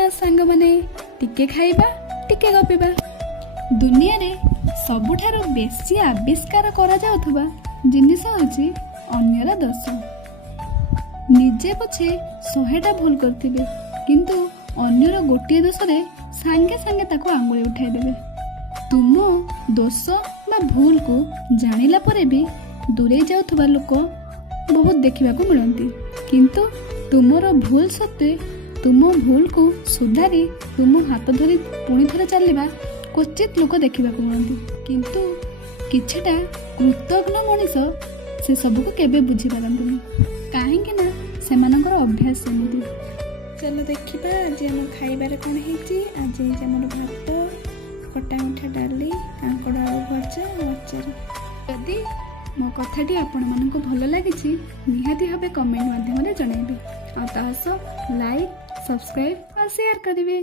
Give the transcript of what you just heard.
ନା सांग माने टिके खाइबा टिके गपिबा। दुनिया रे सबुठारो बेसी आविष्कार करा जाउथबा जिनिस होची अन्यर दोष। निजे पछे 100टा भूल करथिबे किंतु अन्यर गोटिए दोष रे सांगे सांगे ताको आंगुली उठाई देबे। तुम दोष बा भूल को जानिला परे भी दूरे जाउथबा लोक बहुत देखा मिलती किंतु तुमर भूल सत्वे तुम भूल को सुधारी तुम हाथ धरी पुणी थे चलवा क्वचित लोक देखा मिलती किंतु किछटा कृतज्ञ मनीष से सबको केबे बुझी पारंतुनी कहीं से अभ्यास सेमती। चलो देखा आज आम खाइबार कौन है। आज आम भात खटा मिठा डाली कांकड़ आलू भजा अचार। जदि मो कथाटी आपण मानक भल लगी निहाती भावे कमेंट माध्यम जनइबे आ लाइक सब्सक्राइब और शेयर करेंगे।